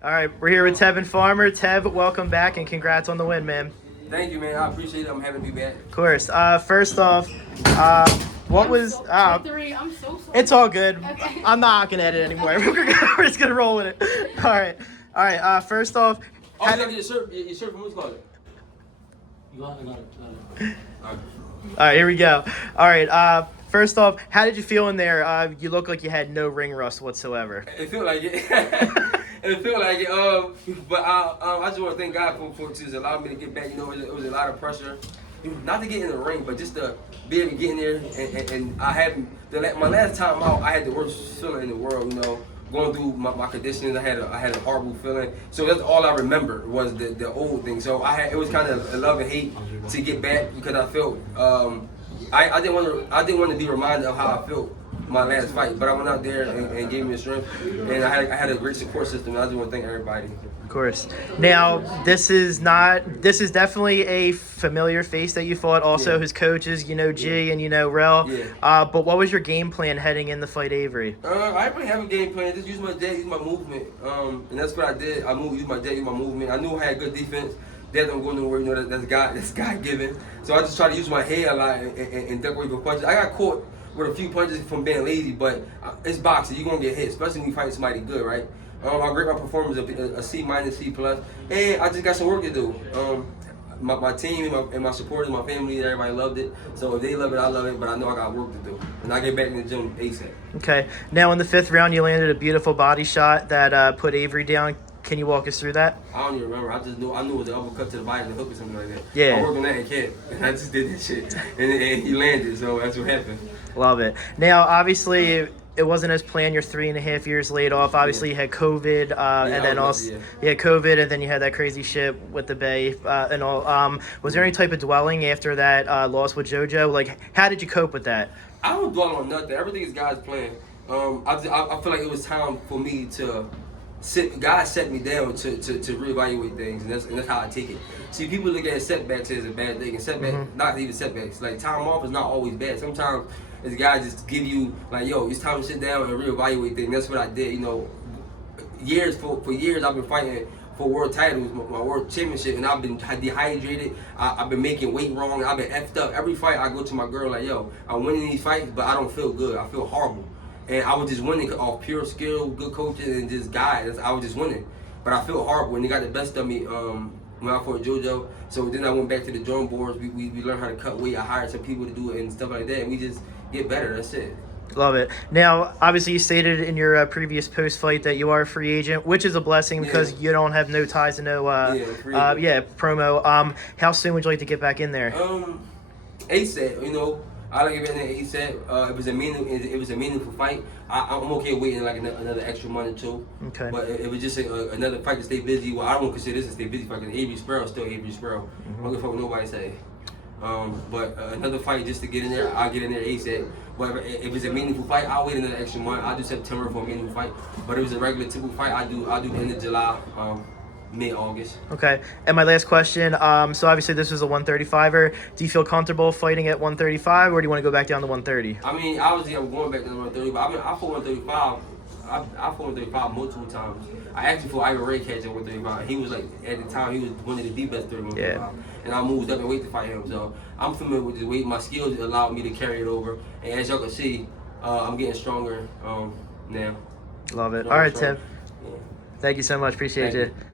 All right, we're here with Tevin Farmer. Tev, welcome back and congrats on the win, man. Thank you, man. I appreciate it. I'm happy to be back. Of course. First off, what was? I'm so sorry. It's all good. Okay. I'm not gonna edit anymore. We're just gonna roll with it. All right. First off, Oh, you gotta get your shirt from who's closet? all right, here we go. All right. First off, how did you feel in there? You look like you had no ring rust whatsoever. It felt like it. It felt like it. But I just want to thank God for just allowing me to get back. You know, it was a lot of pressure, not to get in the ring, but just to be able to get in there. And I had my last time out, I had the worst feeling in the world. You know, going through my conditions, I had a horrible feeling. So that's all I remember was the old thing. So it was kind of a love and hate to get back because I felt I didn't want to be reminded of how I felt my last fight, but I went out there and gave me the strength, and I had a great support system. And I just want to thank everybody. Of course. Now, this is definitely a familiar face that you fought. Also, Yeah. his coaches, G and Rel. Yeah. But what was your game plan heading in the fight, Avery? I didn't really have a game plan. Just use my jet, use my movement, and that's what I did. Use my jet, use my movement. I knew I had good defense. That don't go nowhere. You know that's God given. So I just try to use my head a lot and duck away from punches. I got caught with a few punches from being lazy, but it's boxing. You're gonna get hit, especially when you fight somebody good, right? I grade my performance a C minus, C plus, and I just got some work to do. My team and my supporters, my family, everybody loved it. So if they love it, I love it. But I know I got work to do, and I get back in the gym ASAP. Okay. Now, in the 5th round, you landed a beautiful body shot that put Avery down. Can you walk us through that? I don't even remember. I knew it was an uppercut to the body and a hook or something like that. Yeah. I worked on that in camp, and I just did that shit, and he landed. So that's what happened. Love it. Now, obviously, it wasn't as planned. You're 3.5 years laid off. Obviously, you had COVID, and then also you had COVID, and then you had that crazy shit with the Bay and all. Was there any type of dwelling after that loss with JoJo? Like, how did you cope with that? I don't dwell on nothing. Everything is God's plan. I feel like it was time for me to God set me down to reevaluate things, and that's how I take it. See, people look at setbacks as a bad thing, and setbacks, not even setbacks. Like, time off is not always bad. Sometimes it's God just give you like, yo, it's time to sit down and reevaluate things. That's what I did. You know, for years I've been fighting for world titles, my world championship, and I've been dehydrated. I've been making weight wrong. I've been effed up. Every fight I go to my girl like, yo, I'm winning these fights, but I don't feel good. I feel horrible. And I was just winning off pure skill, good coaching, and just guys. I was just winning. But I feel horrible, and they got the best of me when I fought JoJo. So then I went back to the drawing boards. We learned how to cut weight. I hired some people to do it and stuff like that. And we just get better. That's it. Love it. Now, obviously, you stated in your previous post fight that you are a free agent, which is a blessing because you don't have no ties and no promo. How soon would you like to get back in there? ASAP. You know, I like to get in there ASAP. It was a meaningful fight. I'm okay waiting like another extra month or two. Okay. But it was just another fight to stay busy. Well, I don't consider this a stay busy fight because Avery Sparrow is still Avery Sparrow. I don't give a fuck what nobody say. But another fight just to get in there, I'll get in there ASAP. But if it's a meaningful fight, I'll wait another extra month. I'll do September for a meaningful fight. But if it's a regular typical fight, I'll do the end of July, mid-August. Okay. And my last question, so obviously this was a 135er. Do you feel comfortable fighting at 135, or do you want to go back down to 130? I mean, obviously I'm going back to 130, but I fought 135. I fought 135 multiple times. I actually fought Ivan Raycatch at 135. He was like, at the time, he was one of the best 135. Yeah. And I moved up in weight to fight him. So I'm familiar with the weight. My skills allowed me to carry it over. And as y'all can see, I'm getting stronger now. Love it. All right, Tim. Yeah. Thank you so much. Appreciate you.